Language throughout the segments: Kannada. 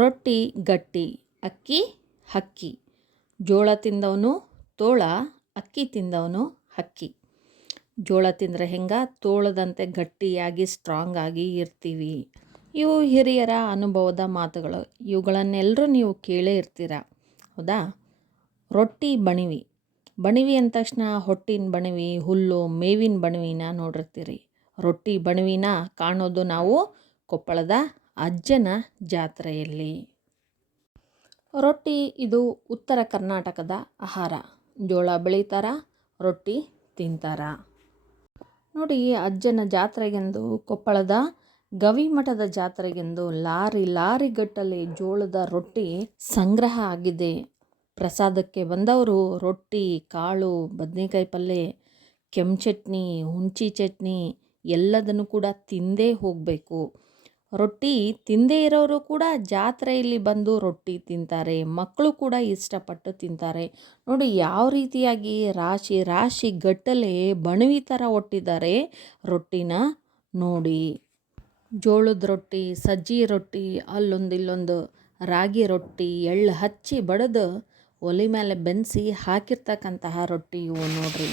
ರೊಟ್ಟಿ ಗಟ್ಟಿ, ಅಕ್ಕಿ ಹಕ್ಕಿ. ಜೋಳ ತಿಂದವನು ತೋಳ, ಅಕ್ಕಿ ತಿಂದವನು ಹಕ್ಕಿ. ಜೋಳ ತಿಂದರೆ ಹೆಂಗೆ ತೋಳದಂತೆ ಗಟ್ಟಿಯಾಗಿ ಸ್ಟ್ರಾಂಗ್ ಆಗಿ ಇರ್ತೀವಿ. ಇವು ಹಿರಿಯರ ಅನುಭವದ ಮಾತುಗಳು. ಇವುಗಳನ್ನೆಲ್ಲರೂ ನೀವು ಕೇಳೇ ಇರ್ತೀರ, ಹೌದಾ? ರೊಟ್ಟಿ ಬಣಿವಿ. ಬಣಿವಿ ಅಂದ ತಕ್ಷಣ ಹೊಟ್ಟಿನ ಬಣಿವಿ, ಹುಲ್ಲು ಮೇವಿನ ಬಣಿವಿನ ನೋಡಿರ್ತೀರಿ. ರೊಟ್ಟಿ ಬಣಿವಿನ ಕಾಣೋದು ನಾವು ಕೊಪ್ಪಳದ ಅಜ್ಜನ ಜಾತ್ರೆಯಲ್ಲಿ. ರೊಟ್ಟಿ ಇದು ಉತ್ತರ ಕರ್ನಾಟಕದ ಆಹಾರ. ಜೋಳ ಬೆಳೀತಾರ, ರೊಟ್ಟಿ ತಿಂತಾರ. ನೋಡಿ, ಅಜ್ಜನ ಜಾತ್ರೆಗೆಂದು ಕೊಪ್ಪಳದ ಗವಿಮಠದ ಜಾತ್ರೆಗೆಂದು ಲಾರಿ ಗಟ್ಟಲೆ ಜೋಳದ ರೊಟ್ಟಿ ಸಂಗ್ರಹ ಆಗಿದೆ. ಪ್ರಸಾದಕ್ಕೆ ಬಂದವರು ರೊಟ್ಟಿ, ಕಾಳು, ಬದನೆಕಾಯಿ ಪಲ್ಯ, ಕೆಂಪು ಚಟ್ನಿ, ಹುಂಚಿ ಚಟ್ನಿ ಎಲ್ಲದನ್ನು ಕೂಡ ತಿಂದೇ ಹೋಗಬೇಕು. ರೊಟ್ಟಿ ತಿಂದೇ ಇರೋರು ಕೂಡ ಜಾತ್ರೆಯಲ್ಲಿ ಬಂದು ರೊಟ್ಟಿ ತಿಂತಾರೆ. ಮಕ್ಕಳು ಕೂಡ ಇಷ್ಟಪಟ್ಟು ತಿಂತಾರೆ. ನೋಡಿ ಯಾವ ರೀತಿಯಾಗಿ ರಾಶಿ ರಾಶಿ ಗಟ್ಟಲೆ ಬಣವಿ ಥರ ಒಟ್ಟಿದ್ದಾರೆ ರೊಟ್ಟಿನ ನೋಡಿ. ಜೋಳದ ರೊಟ್ಟಿ, ಸಜ್ಜಿ ರೊಟ್ಟಿ, ಅಲ್ಲೊಂದು ಇಲ್ಲೊಂದು ರಾಗಿ ರೊಟ್ಟಿ, ಎಳ್ಳು ಹಚ್ಚಿ ಬಡಿದು ಒಲೆ ಮೇಲೆ ಬೆನ್ಸಿ ಹಾಕಿರ್ತಕ್ಕಂತಹ ರೊಟ್ಟಿ ಇವು ನೋಡ್ರಿ.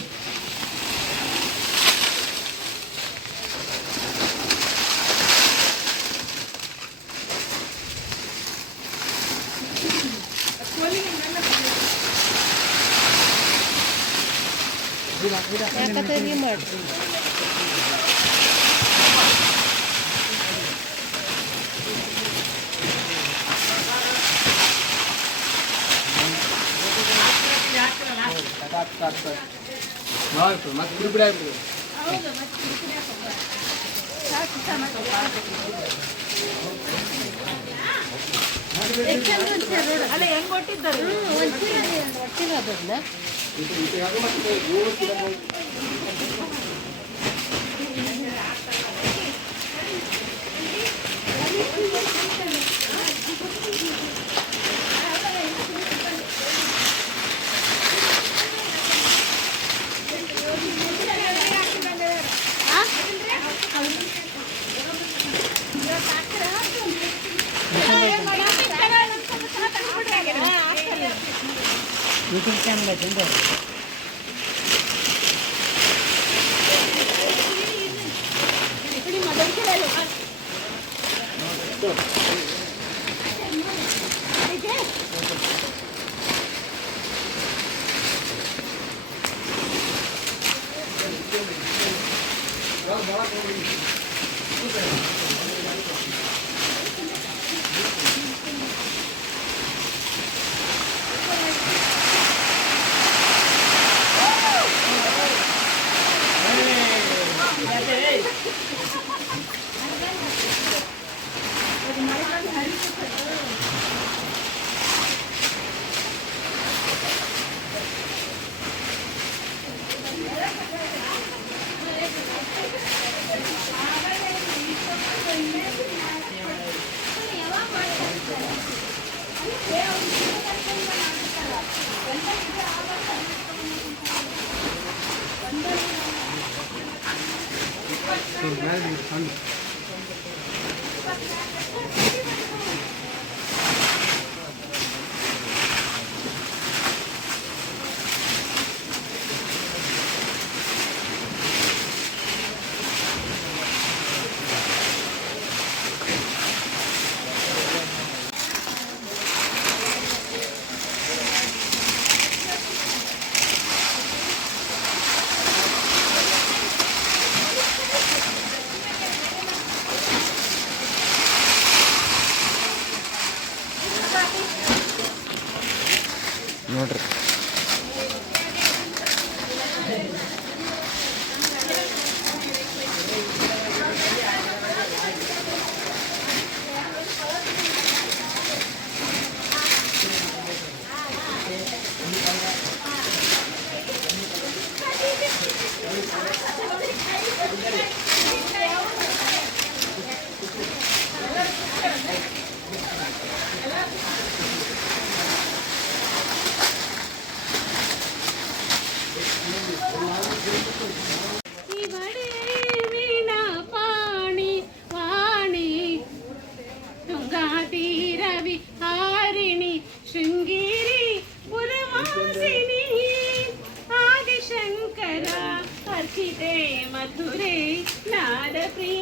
ಮಾಡ್ರಿ ಅಲ್ಲ ಹೆಂಗ್ ಒಟ್ಟಿದ್ದಾರೆ ಒಟ್ಟಿರೋದ್ರಿಂದ ಯೂಟ್ಯೂಬ್ ಚಾನಲ್ ಐತೆ ನೋಡ್ರಿ. ವಿಹಾರಿಣಿ ಶೃಂಗೇರಿ ಪುರವಾಸಿನಿ ಆದಿಶಂಕರ ಅರ್ಚಿತೆ ಮಥುರೆ ನಾದ ಪ್ರಿಯ